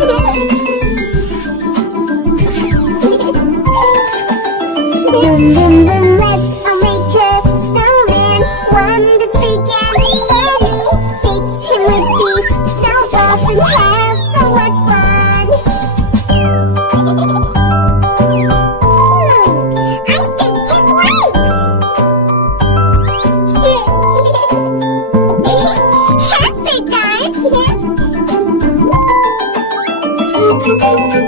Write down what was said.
Boom, boom, boom, let's all make a snowman. One that's big and funny. Fix him with these snowballs and have so much fun. I fixed his legs. Hats are done.